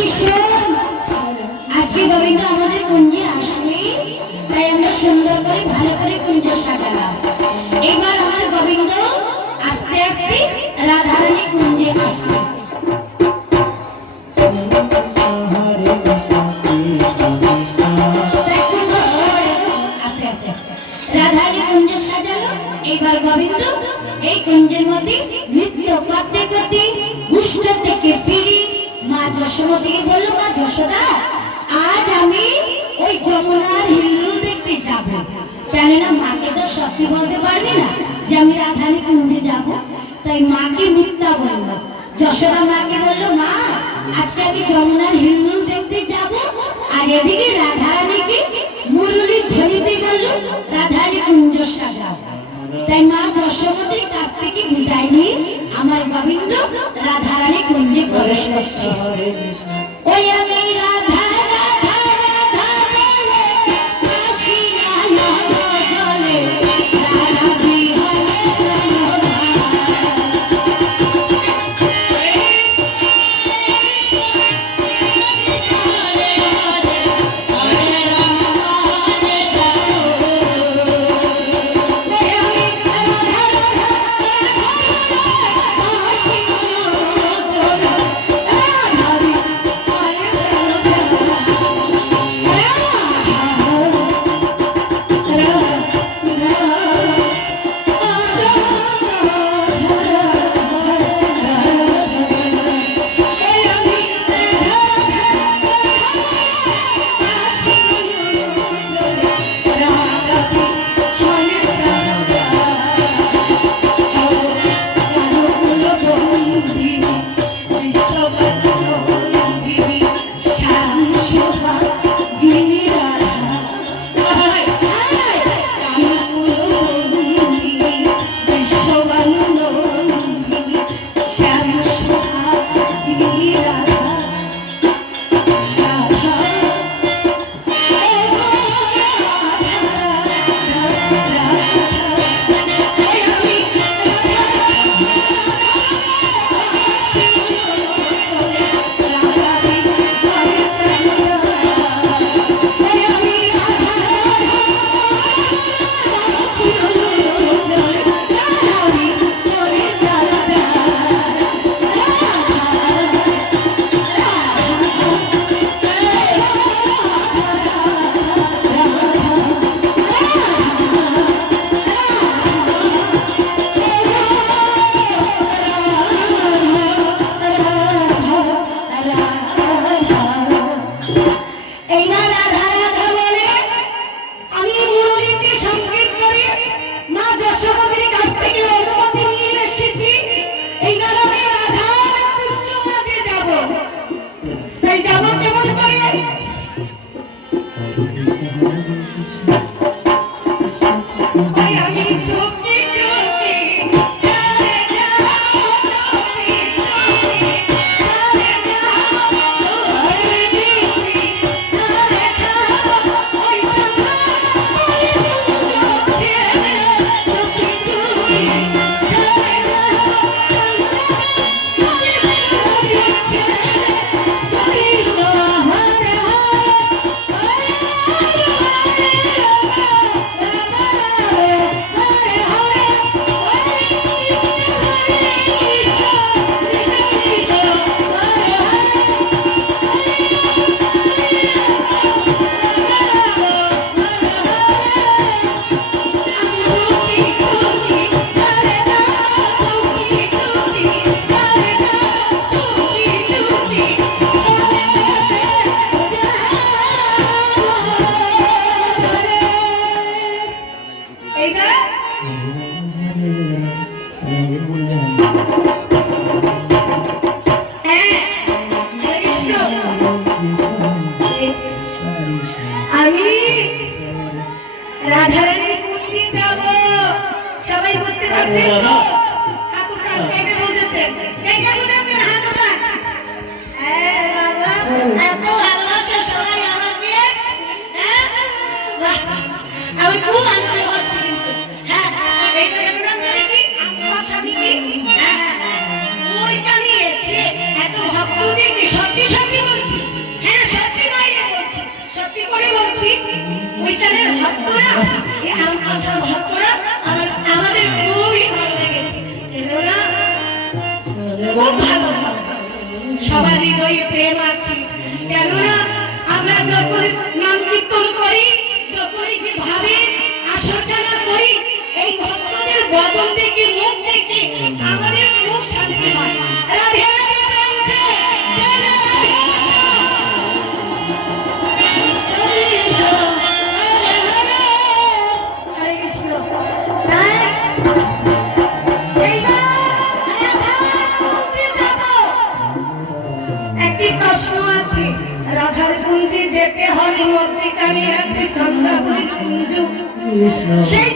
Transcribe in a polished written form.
বলি শোন, আজকে গোবিন্দ আমাদের কুঞ্জে আসবে, তাই আমরা সুন্দর করে ভালো করে কুঞ্জ সাজালাম। এবার আমার গোবিন্দ আস্তে আস্তে রাধারানী কুঞ্জে আসবে। রাধারানী কুঞ্জ সাজালো। এবার গোবিন্দ এই কুঞ্জের মধ্যে নৃত্য করতে করতে দুষ্ট থেকে ফিরে মা যশোমতীকে বললো, মা যশোদা, আজ আমি ওই যমুনার হিল্লুল দেখতে যাব। কেননা মাকে তো সত্যি বলতে পারবি না যে আমি রাধারানী কুঞ্জে যাব, তাই মাকে মিথ্যা বললো। যশোদা মাকে বললো, মা আজকে আমি যমুনার হিল্লুল দেখতে যাব। আর এদিকে রাধারানীকে মুরলীর ধ্বনিতে বললো, রাধারানী কুঞ্জ সাজাও। তাই মা যশোমতীর কাছ থেকে বিদায় নিয়ে আমার গোবিন্দ রাধারানী কুঞ্জে প্রবেশ করছে। ওই আমি রাধা রাধা রাধা বলে কাশী নয়ন জলে রাধা বিহারে রাধারানী কুঞ্জে যাব। সবাই বুঝতে পারছেন তো? হাতুটা কে কে বুঝেছেন? কে কে বুঝেছেন হাতুটা? হ্যাঁ বাবা, এত ভালোবাসা সবাই আমাকে। হ্যাঁ আমি খুব আনন্দ করছি কিন্তু। হ্যাঁ এটা কেমন জানেন কি? আমার স্বামী কি? হ্যাঁ ওইটা নিয়ে এসে এত ভক্ত দেখতে সত্যি সত্যি বলছি খুব ভালো ভালো সবার হৃদয়ে প্রেম আছে। কেননা আমরা যখন নাম কীর্তন করি, যখনই যে ভাবে আসরটা না করি, এই ভক্তদের বদন থেকে মুখ থেকে আমাদের খুব শান্তি হয়। রাধে রাধে প্রেম সে জয় রাধে কৃষ্ণ। হরে কৃষ্ণ। তাই একটি প্রশ্ন আছে, রাধার কুঞ্জে যেতে হলে মধ্যেখানে আছে চন্দ্রাবলী কুঞ্জ, সেই